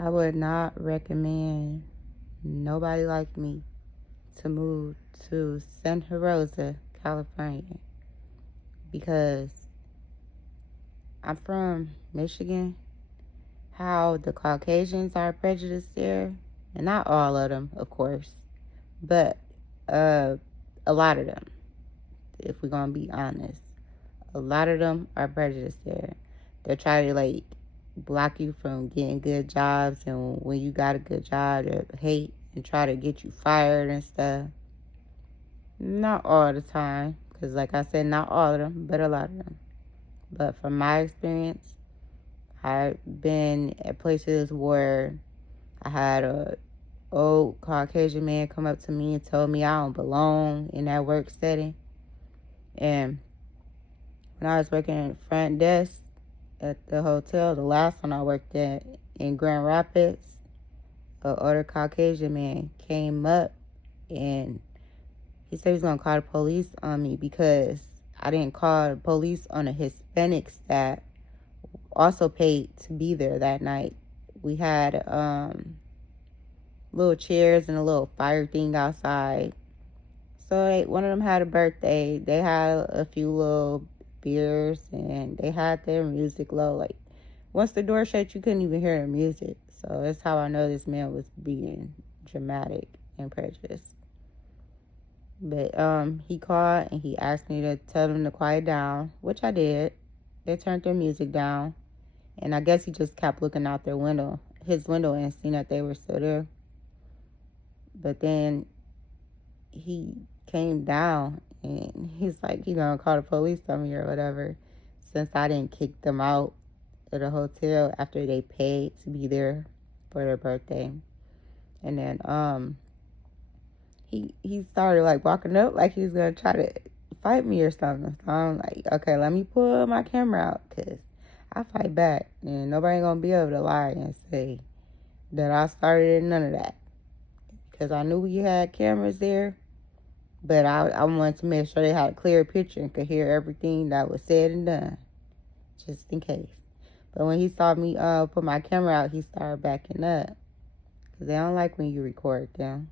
I would not recommend nobody like me to move to Santa Rosa, California, because I'm from Michigan. How the Caucasians are prejudiced there, and not all of them, of course, but uh, a lot of them, if we're gonna be honest. A lot of them are prejudiced there. They're trying to like block you from getting good jobs, and when you got a good job, they hate and try to get you fired and stuff. Not all the time, because like I said, not all of them, but a lot of them. But from my experience, I've been at places where I had a old Caucasian man come up to me and told me I don't belong in that work setting. And when I was working at the front desk at the hotel, the last one I worked at in Grand Rapids, an older Caucasian man came up and he said he was going to call the police on me because I didn't call the police on a Hispanic that also paid to be there that night. We had little chairs and a little fire thing outside. So one of them had a birthday. They had a few little beers and they had their music low. Like once the door shut, you couldn't even hear the music. So that's how I know this man was being dramatic and prejudiced. But he called and he asked me to tell them to quiet down, which I did. They turned their music down, and I guess he just kept looking out his window, and seen that they were still there. But then he came down and he's like, he gonna call the police on me or whatever, since I didn't kick them out of the hotel after they paid to be there for their birthday. And then he started like walking up like he was gonna try to fight me or something. So I'm like, okay, let me pull my camera out because I fight back, and nobody gonna be able to lie and say that I started none of that, because I knew we had cameras there, but I wanted to make sure they had a clear picture and could hear everything that was said and done, just in case. But when he saw me put my camera out, he started backing up, because they don't like when you record them,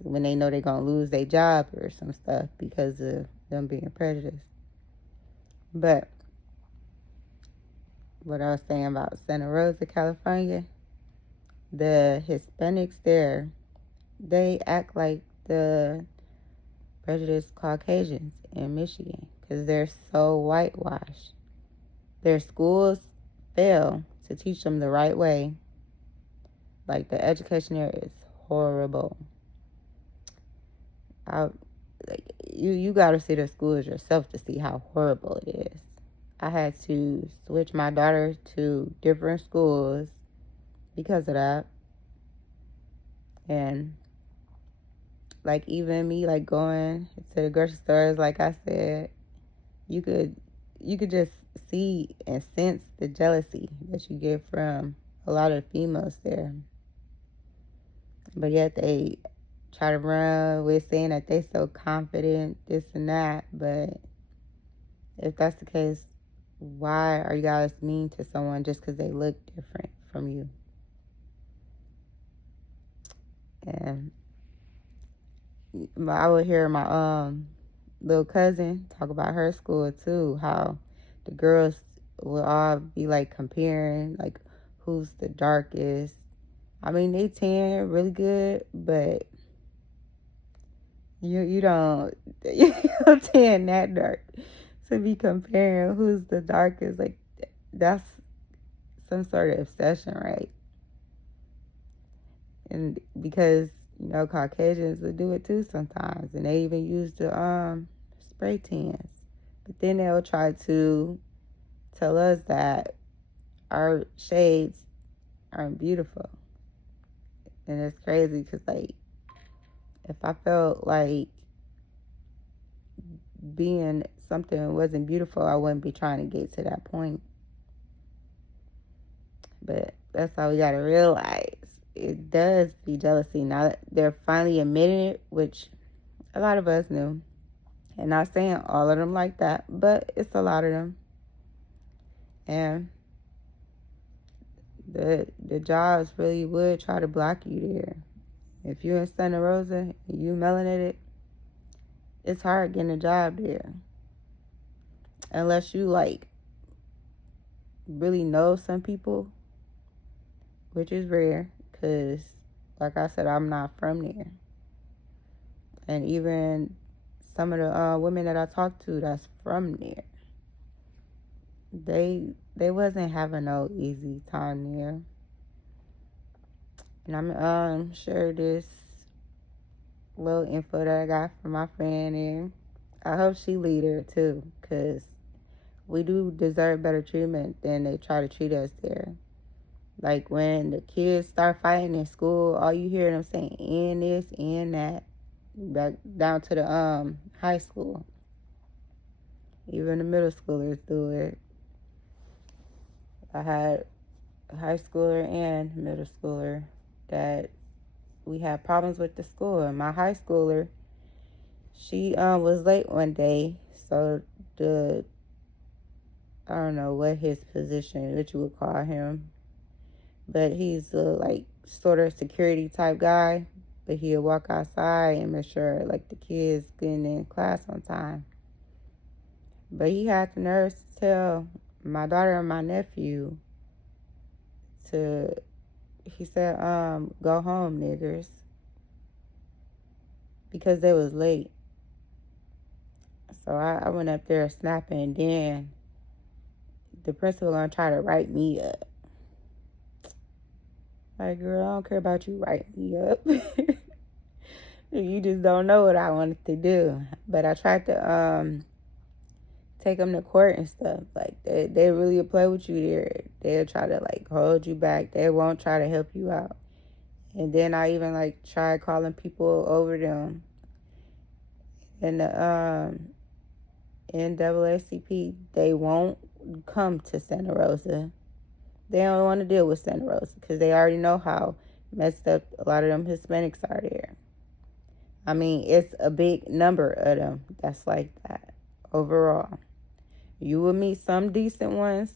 when they know they're going to lose their job or some stuff because of them being prejudiced. But what I was saying about Santa Rosa, California, the Hispanics there, they act like the prejudiced Caucasians in Michigan because they're so whitewashed. Their schools fail to teach them the right way. Like, the education there is horrible. You got to see the schools yourself to see how horrible it is. I had to switch my daughter to different schools because of that. And like even me like going to the grocery stores, like I said, you could just see and sense the jealousy that you get from a lot of females there. But yet they try to run with saying that they so confident, this and that. But if that's the case, why are you guys mean to someone just because they look different from you? And I would hear my little cousin talk about her school too, how the girls will all be like comparing like who's the darkest. I mean, they tan really good, but you don't you don't tan that dark to be comparing who's the darkest. Like, that's some sort of obsession, right? And because Caucasians will do it too sometimes, and they even use the spray tans. But then they'll try to tell us that our shades aren't beautiful, and it's crazy because like if I felt like being something wasn't beautiful, I wouldn't be trying to get to that point. But that's how we gotta realize it does be jealousy. Now that they're finally admitting it, which a lot of us knew. And not saying all of them like that, but it's a lot of them. And the jobs really would try to block you there. If you're in Santa Rosa and you melanated, it's hard getting a job there. Unless you like really know some people, which is rare, because like I said, I'm not from there. And even some of the women that I talked to that's from there, they wasn't having no easy time there. And I'm sure this little info that I got from my friend there, I hope she lead her too, because we do deserve better treatment than they try to treat us there. Like when the kids start fighting in school, all you hear them saying, and this, and that, back down to the high school. Even the middle schoolers do it. I had a high schooler and middle schooler that we had problems with the school. And my high schooler, she was late one day, so I don't know what his position, what you would call him, but he's a like sort of security type guy. But he'll walk outside and make sure like the kids getting in class on time. But he had the nerve to tell my daughter and my nephew he said, go home, niggers, because they was late. So I went up there snapping, and then the principal gonna try to write me up. Like, girl, I don't care about you writing me up. You just don't know what I wanted to do. But I tried to take them to court and stuff. Like, they really play with you there. They'll try to, like, hold you back. They won't try to help you out. And then I even, like, tried calling people over them. And the NAACP, they won't come to Santa Rosa. They don't want to deal with Santa Rosa because they already know how messed up a lot of them Hispanics are there. I mean, it's a big number of them that's like that overall. You will meet some decent ones,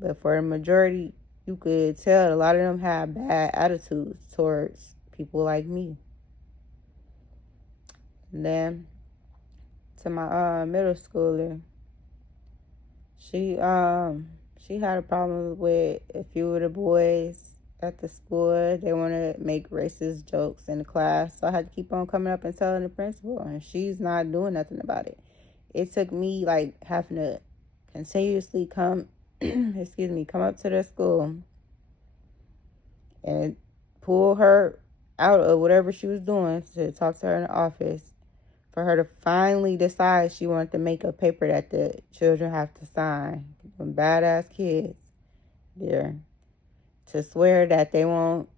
but for the majority, you could tell a lot of them have bad attitudes towards people like me. And then to my middle schooler, she had a problem with a few of the boys at the school. They want to make racist jokes in the class, so I had to keep on coming up and telling the principal, and she's not doing nothing about it. It took me like having to continuously come up to their school and pull her out of whatever she was doing to talk to her in the office for her to finally decide she wanted to make a paper that the children have to sign. Some badass kids there to swear that they won't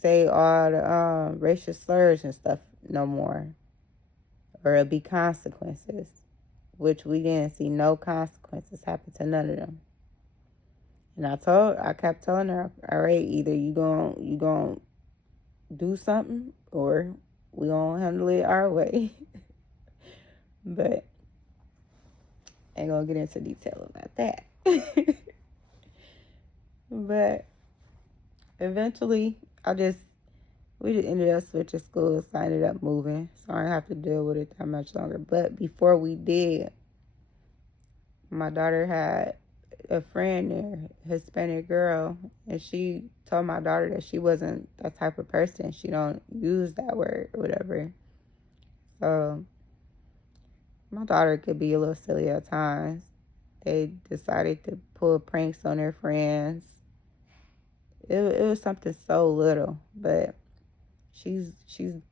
say all the racial slurs and stuff no more, or it'll be consequences, which we didn't see no consequences happen to none of them. And I kept telling her, all right, either you gon' do something or we gonna handle it our way. But ain't gonna get into detail about that. But eventually, we just ended up switching schools. So I ended up moving, so I didn't have to deal with it that much longer. But before we did, my daughter had a friend there, Hispanic girl, and she told my daughter that she wasn't that type of person. She don't use that word or whatever. So my daughter could be a little silly at times. They decided to pull pranks on their friends. It was something so little, but she's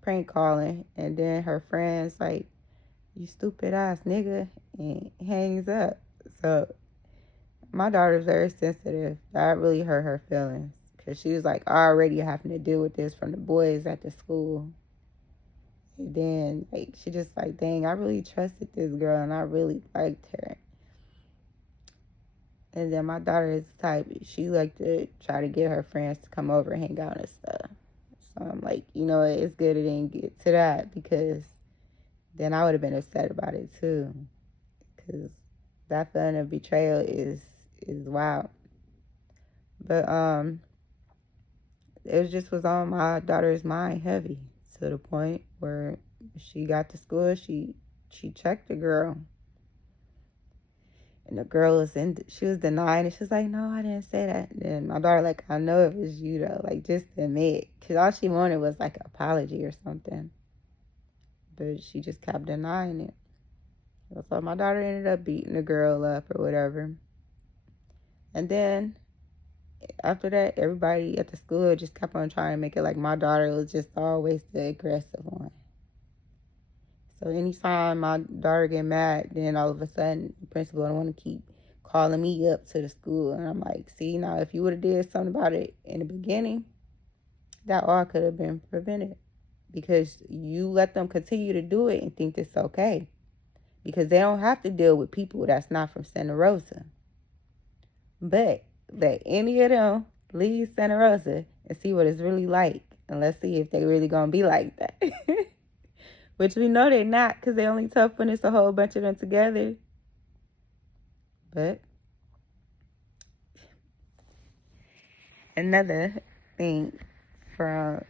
prank calling, and then her friends like, you stupid ass nigga, and hangs up. So my daughter's very sensitive. That really hurt her feelings because she was like already having to deal with this from the boys at the school. And then like she just like, dang, I really trusted this girl and I really liked her. And then my daughter is the type, she like to try to get her friends to come over and hang out and stuff. So I'm like, it's good it didn't get to that, because then I would have been upset about it too. Because that feeling of betrayal is wild. But it just was on my daughter's mind heavy to the point where she got to school, she checked the girl. And the girl she was denying it. She was like, no, I didn't say that. And then my daughter, like, I know it was you, though. Like, just admit. Because all she wanted was, like, an apology or something. But she just kept denying it. So my daughter ended up beating the girl up or whatever. And then, after that, everybody at the school just kept on trying to make it like my daughter was just always the aggressive one. So anytime my daughter get mad, then all of a sudden the principal don't want to keep calling me up to the school. And I'm like, see, now if you would have did something about it in the beginning, that all could have been prevented. Because you let them continue to do it and think it's okay. Because they don't have to deal with people that's not from Santa Rosa. But let any of them leave Santa Rosa and see what it's really like. And let's see if they really going to be like that. Which we know they're not, because they only tough when it's a whole bunch of them together. But another thing I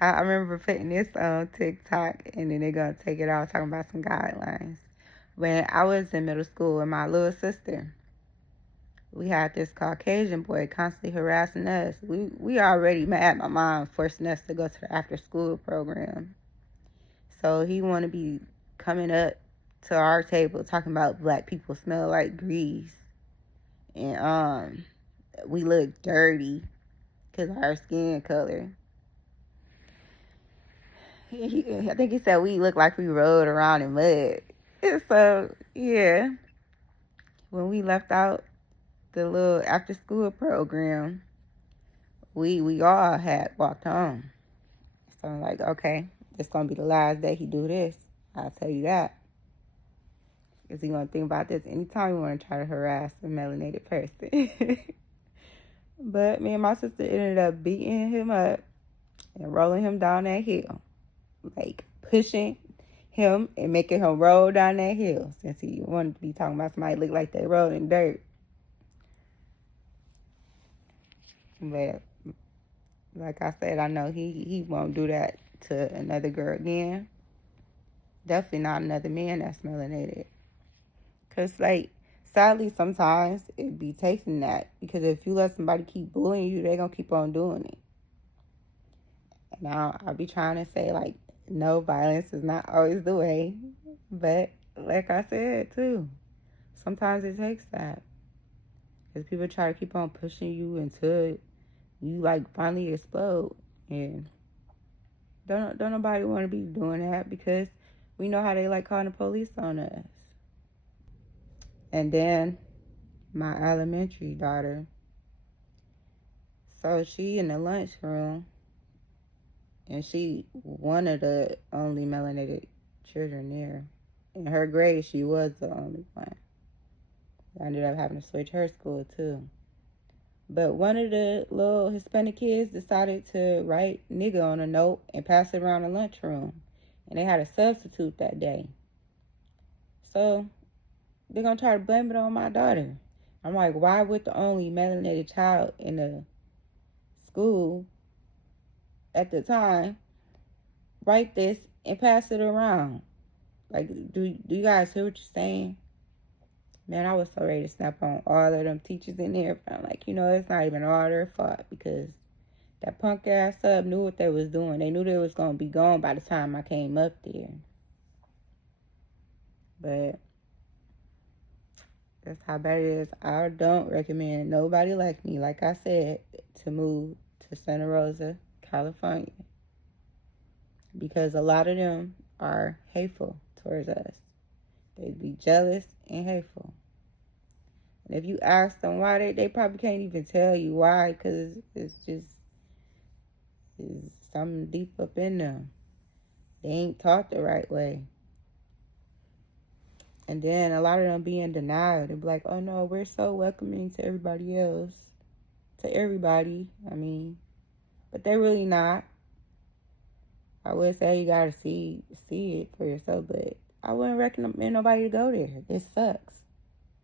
remember putting this on TikTok, and then they're going to take it out talking about some guidelines. When I was in middle school with my little sister, we had this Caucasian boy constantly harassing us. We already mad. My mom forcing us to go to the after school program. So he want to be coming up to our table talking about black people smell like grease. And we look dirty because of our skin color. I think he said we look like we rode around in mud. And so, yeah. When we left out the little after school program, we all had walked home. So I'm like, okay, it's going to be the last day he do this. I'll tell you that. Because he going to think about this anytime you want to try to harass a melanated person. But me and my sister ended up beating him up and rolling him down that hill. Like, pushing him and making him roll down that hill. Since he wanted to be talking about somebody look like they rolled in dirt. But, like I said, I know he won't do that to another girl again. Definitely not another man that's melanated. Because, like, sadly, sometimes it be taking that. Because if you let somebody keep bullying you, they going to keep on doing it. And I'll be trying to say, like, no, violence is not always the way. But, like I said, too, sometimes it takes that. Because people try to keep on pushing you until you, like, finally explode. And don't nobody want to be doing that because we know how they like calling the police on us. And then my elementary daughter. So she in the lunchroom, and she one of the only melanated children there. In her grade, she was the only one. I ended up having to switch her school too. But one of the little Hispanic kids decided to write nigga on a note and pass it around the lunchroom. And they had a substitute that day. So they're going to try to blame it on my daughter. I'm like, why would the only melanated child in the school at the time write this and pass it around? Like, do you guys hear what you're saying? Man, I was so ready to snap on all of them teachers in there. But I'm like, it's not even all their fault because that punk ass sub knew what they was doing. They knew they was going to be gone by the time I came up there. But that's how bad it is. I don't recommend nobody like me, like I said, to move to Santa Rosa, California. Because a lot of them are hateful towards us. They'd be jealous and hateful. And if you ask them why, they probably can't even tell you why, because it's something deep up in them. They ain't taught the right way. And then a lot of them be in denial. They be like, oh no, we're so welcoming to everybody else. To everybody, I mean. But they're really not. I would say you gotta see it for yourself, but I wouldn't recommend nobody to go there. It sucks.